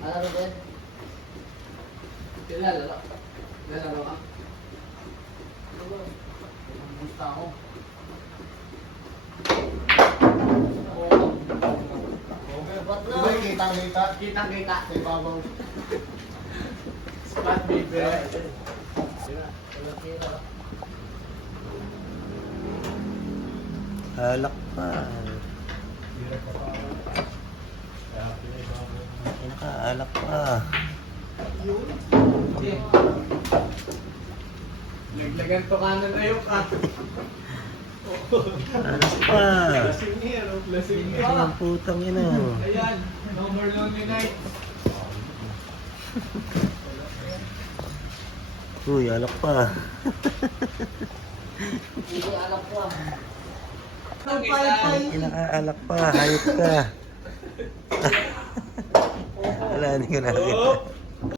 Ano ba? Kilala ka? Kilala ka? Gusto ako. Ba't na? Diba kitang-kita? Kitang-kita. Sa ibabaw. Spot baby. Alak pa. Pinaka-alak pa. Naglagan to kanan na yung ka. Alak pa. Lasing niya, no? Lasing niya. Ang putang ina. Ayan, no more lonely night. Uy, alak pa. Hindi alam ko ah. Pinaka-alak pa. Hayop ka. Wala, hindi ko nakakita.